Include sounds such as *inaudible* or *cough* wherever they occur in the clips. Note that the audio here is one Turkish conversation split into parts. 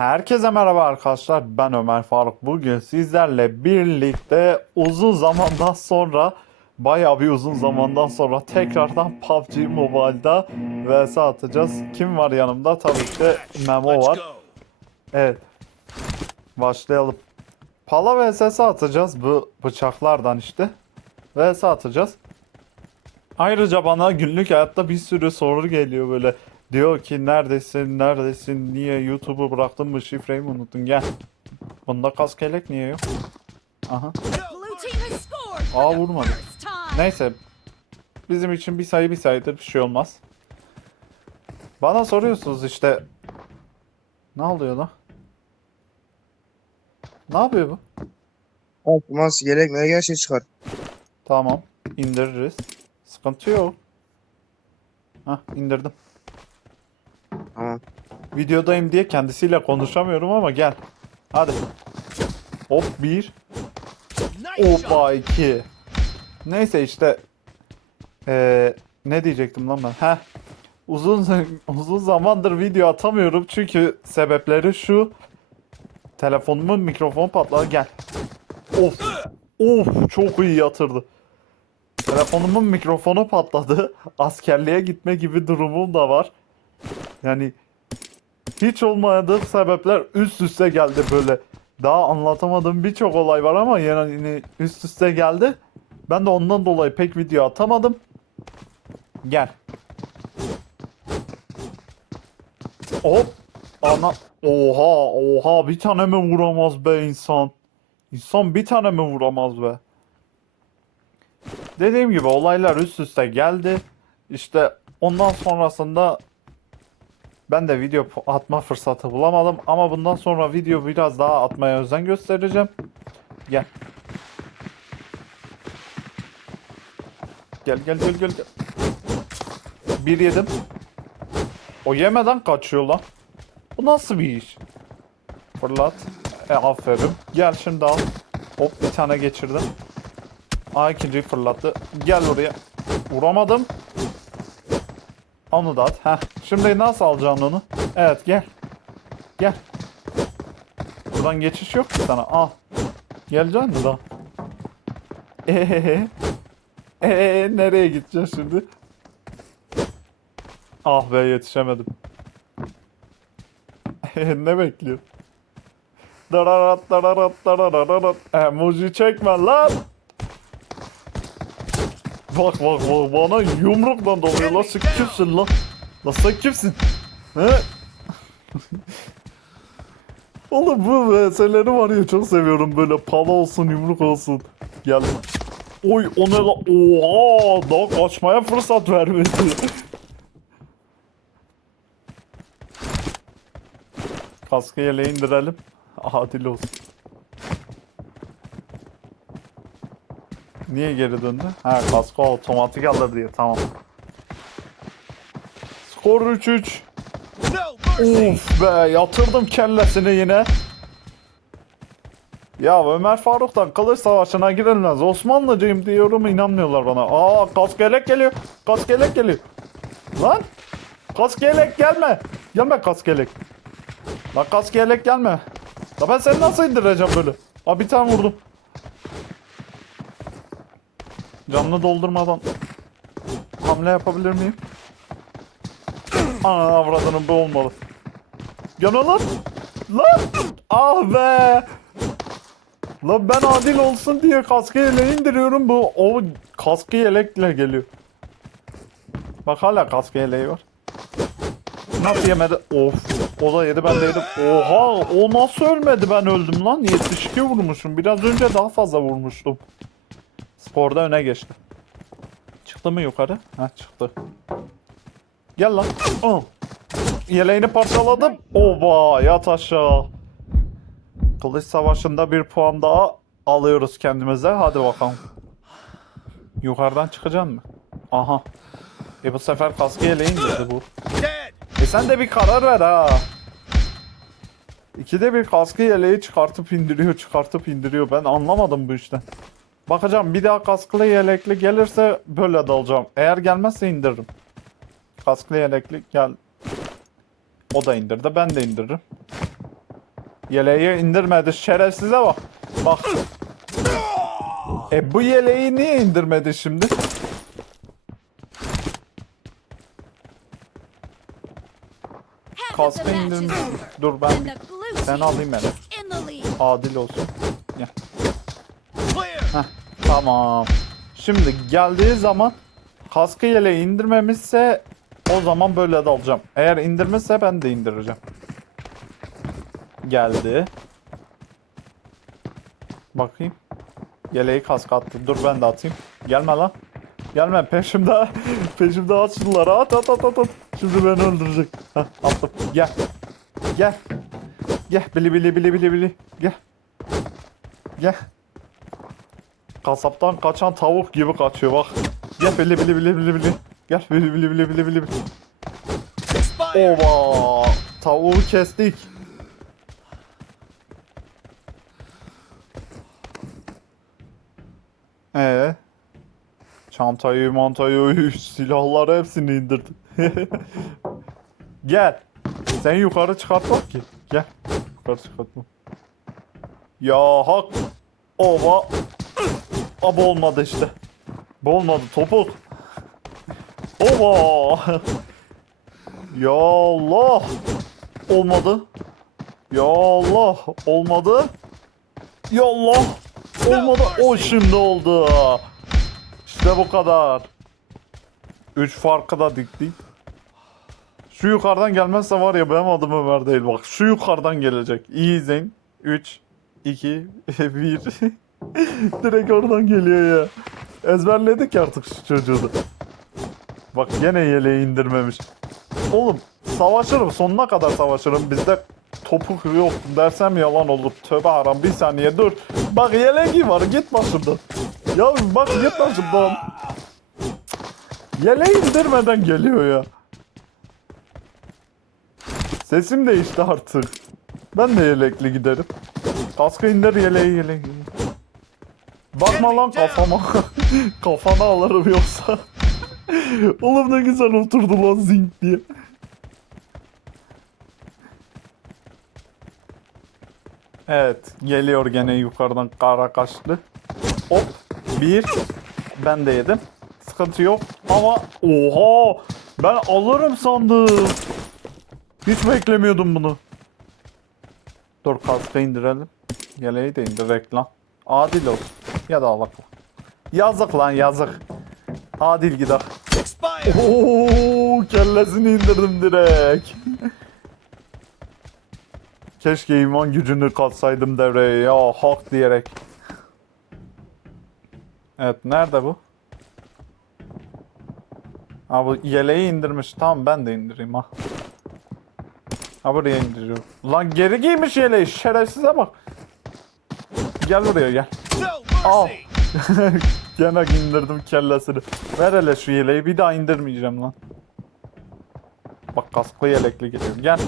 Herkese merhaba arkadaşlar. Ben Ömer Faruk. Bugün sizlerle birlikte uzun zamandan sonra bayağı bir uzun zamandan sonra tekrardan PUBG Mobile'da vs atacağız. Kim var yanımda? Tabii ki de Memo var. Evet. Başlayalım. Pala vs atacağız bu bıçaklardan işte. Vs atacağız. Ayrıca bana günlük hayatta bir sürü soru geliyor böyle. Diyor ki neredesin, neredesin, niye YouTube'u bıraktın mı, şifreyi mi unuttun, gel. Bunda kask yelek niye yok? Aha. Aa vurmadı. Neyse. Bizim için bir sayı bir sayıdır bir şey olmaz. Bana soruyorsunuz işte. Ne oluyor lan? Ne yapıyor bu? Olmaz gerekmeyen her şey çıkar. Tamam. indiririz. Sıkıntı yok. Hah indirdim. Videodayım diye kendisiyle konuşamıyorum ama gel. Hadi. Hop bir. Hoppa iki. Neyse işte. Ee, ne diyecektim lan ben? Heh. Uzun *laughs* uzun zamandır video atamıyorum çünkü sebepleri şu. Telefonumun mikrofon patladı gel. Of. Of çok iyi yatırdı. Telefonumun mikrofonu patladı. *laughs* Askerliğe gitme gibi durumum da var. Yani hiç olmadığı sebepler üst üste geldi böyle. Daha anlatamadığım birçok olay var ama yani üst üste geldi. Ben de ondan dolayı pek video atamadım. Gel. Hop. Ana. Oha oha bir tane mi vuramaz be insan? İnsan bir tane mi vuramaz be? Dediğim gibi olaylar üst üste geldi. İşte ondan sonrasında ben de video atma fırsatı bulamadım ama bundan sonra video biraz daha atmaya özen göstereceğim. Gel. Gel gel gel gel. Bir yedim. O yemeden kaçıyor lan. Bu nasıl bir iş? Fırlat. E aferin. Gel şimdi al. Hop bir tane geçirdim. Aa ikinciyi fırlattı. Gel oraya. Vuramadım. Onu da at. Heh. Şimdi nasıl alacaksın onu? Evet gel. Gel. Buradan geçiş yok ki sana. Al. Geleceksin mi daha? Eee? Eee nereye gideceğiz şimdi? Ah be yetişemedim. ne bekliyor? Dararat dararat darararat. Emoji çekme lan. Bak bak bak bana yumrukla doluyor lan sen kimsin lan? Lan sen kimsin? He? *laughs* Oğlum bu meseleleri var ya çok seviyorum böyle pala olsun yumruk olsun. Gel. Oy o ne lan? Oha daha kaçmaya fırsat vermedi. *laughs* Kaskı yeleği indirelim. Adil olsun. Niye geri döndü? Ha kaskı otomatik alır diye tamam. Skor 3-3. No mercy. Uf be yatırdım kellesini yine. Ya Ömer Faruk'tan kılıç savaşına girilmez. Osmanlıcıyım diyorum inanmıyorlar bana. Aa kask yelek geliyor. Kask yelek geliyor. Lan. Kask yelek gelme. Gelme kask yelek. Lan kask yelek gelme. La ben seni nasıl indireceğim böyle? Aa bir tane vurdum. Canını doldurmadan hamle yapabilir miyim? Ana avradının bu olmalı. Gel lan. Lan. Ah be. Lan ben adil olsun diye kaskı yeleği indiriyorum bu o kaskı yelekle geliyor. Bak hala kaskı yeleği var. Nasıl yemedi? Of. O da yedi ben de yedim. Oha o nasıl ölmedi ben öldüm lan. 72 vurmuşum. Biraz önce daha fazla vurmuştum. Sporda öne geçti. Çıktı mı yukarı? Ha çıktı. Gel lan. Yeleğini parçaladım. Oba yat aşağı. Kılıç savaşında bir puan daha alıyoruz kendimize. Hadi bakalım. Yukarıdan çıkacaksın mı? Aha. E bu sefer kaskı yeleği indirdi bu. E sen de bir karar ver ha. İkide bir kaskı yeleği çıkartıp indiriyor, çıkartıp indiriyor. Ben anlamadım bu işten. Bakacağım bir daha kasklı yelekli gelirse böyle dalacağım. Eğer gelmezse indiririm. Kasklı yelekli gel. O da indirdi, ben de indiririm. Yeleği indirmedi. Şerefsize bak. Bak. E bu yeleği niye indirmedi şimdi? Kaskı over. Dur ben sen alayım hele. Adil olsun. Gel. Heh, tamam. Şimdi geldiği zaman kaskı yeleği indirmemişse o zaman böyle de alacağım. Eğer indirmişse ben de indireceğim. Geldi. Bakayım. Yeleği kask attı. Dur ben de atayım. Gelme lan. Gelme peşimde. *laughs* Peşimde at şunları. At at at at. at. Şimdi beni öldürecek. Heh, attım. Gel. Gel. Gel. Bili bili bili bili bili. Gel. Gel. Kasaptan kaçan tavuk gibi kaçıyor bak. Gel bili bili bili bili bili. Gel bili bili bili bili bili. Oba! Tavuğu kestik. Ee, çantayı, mantayı, *laughs* silahları hepsini indirdim. *laughs* Gel. Sen yukarı çıkartma ki. Gel. Yukarı çıkartma. Ya hak. Oba. Aba olmadı işte. Bu olmadı topuk. Oba. *laughs* Ya Allah. Olmadı. Ya Allah. Olmadı. Ya Allah. Olmadı. O şimdi oldu. İşte bu kadar. Üç farkı da diktik. Şu yukarıdan gelmezse var ya benim adım Ömer değil bak. Şu yukarıdan gelecek. İyi izleyin. 3, 2, 1. *laughs* Direkt oradan geliyor ya. Ezberledik artık şu çocuğu da. Bak gene yeleği indirmemiş. Oğlum savaşırım sonuna kadar savaşırım. Bizde topuk yok dersem yalan olur. Tövbe haram bir saniye dur. Bak yeleği var git başımdan. Ya bak git başımdan. Yeleği indirmeden geliyor ya. Sesim değişti artık. Ben de yelekli giderim. Kaskı indir yeleği yeleği. Bakma lan kafama. *laughs* Kafana alırım yoksa. *laughs* Oğlum ne güzel oturdu lan zink diye. Evet geliyor gene yukarıdan kara kaşlı. Hop bir. Ben de yedim. Sıkıntı yok ama oha ben alırım sandım. Hiç beklemiyordum bunu. Dur kaskı indirelim. Yeleği de indirek lan. Adil olsun. Ya da alak. Yazık lan yazık. Adil gider. Oo, kellesini indirdim direkt. *laughs* Keşke iman gücünü katsaydım devreye ya hak diyerek. Evet nerede bu? Ha bu yeleği indirmiş. Tamam ben de indireyim ha. Ha buraya indiriyorum. Lan geri giymiş yeleği şerefsize bak. Gel buraya gel. Al. *laughs* Gene indirdim kellesini. Ver hele şu yeleği bir daha indirmeyeceğim lan. Bak kasklı yelekli geliyor. Gel.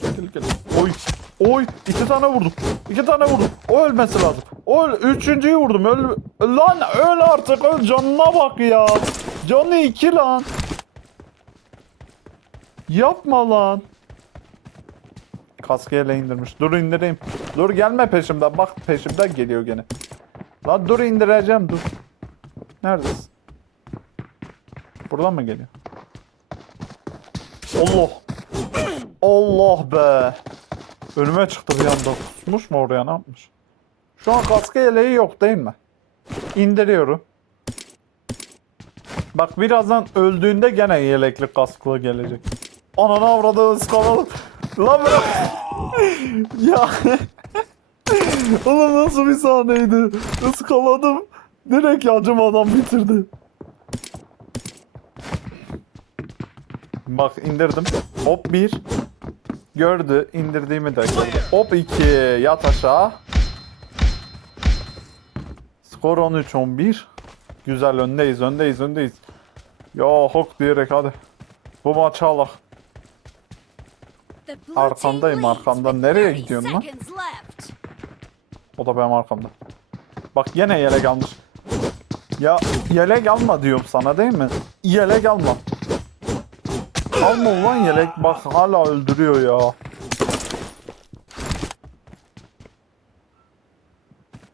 Gel gel. Oy. Oy. iki tane vurdum. İki tane vurdum. O ölmesi lazım. O öl. Üçüncüyü vurdum. Öl. Lan öl artık. Öl. Canına bak ya. Canı iki lan. Yapma lan. Kaskı yeleği indirmiş. Dur indireyim. Dur gelme peşimden. Bak peşimden geliyor gene. Lan dur indireceğim dur. Neredesin? Buradan mı geliyor? Allah. Allah be. Önüme çıktı bir anda. Kusmuş mu oraya ne yapmış? Şu an kaskı yeleği yok değil mi? İndiriyorum. Bak birazdan öldüğünde gene yelekli kasklı gelecek. Ananı avradı ıskaladı. Lan bırak. *laughs* ya. *laughs* Oğlum nasıl bir sahneydi? Iskaladım. Direkt acımadan bitirdi. Bak indirdim. Hop bir. Gördü. indirdiğimi de gördü. Hop iki. Yat aşağı. Skor 13-11. Güzel öndeyiz öndeyiz öndeyiz. Ya hok diyerek hadi. Bu maçı alak. Arkandayım, arkandan. Nereye 30 gidiyorsun lan? O da benim arkamda. Bak yine yelek almış. Ya yelek alma diyorum sana değil mi? Yelek alma. Alma ulan yelek. Bak hala öldürüyor ya.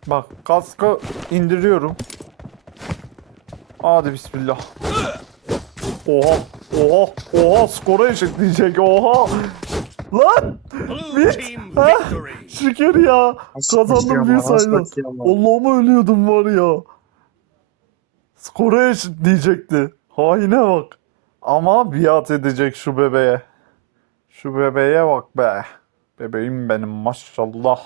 Bak kaskı indiriyorum. Hadi bismillah. Oha, oha, oha skora eşitleyecek oha. Lan! Bit! team Ha? victory. Şükür ya. Kazandım bir sayıda. Allah'ıma ölüyordum var ya. Skora eşitleyecekti. Haine bak. Ama biat edecek şu bebeğe. Şu bebeğe bak be. Bebeğim benim maşallah.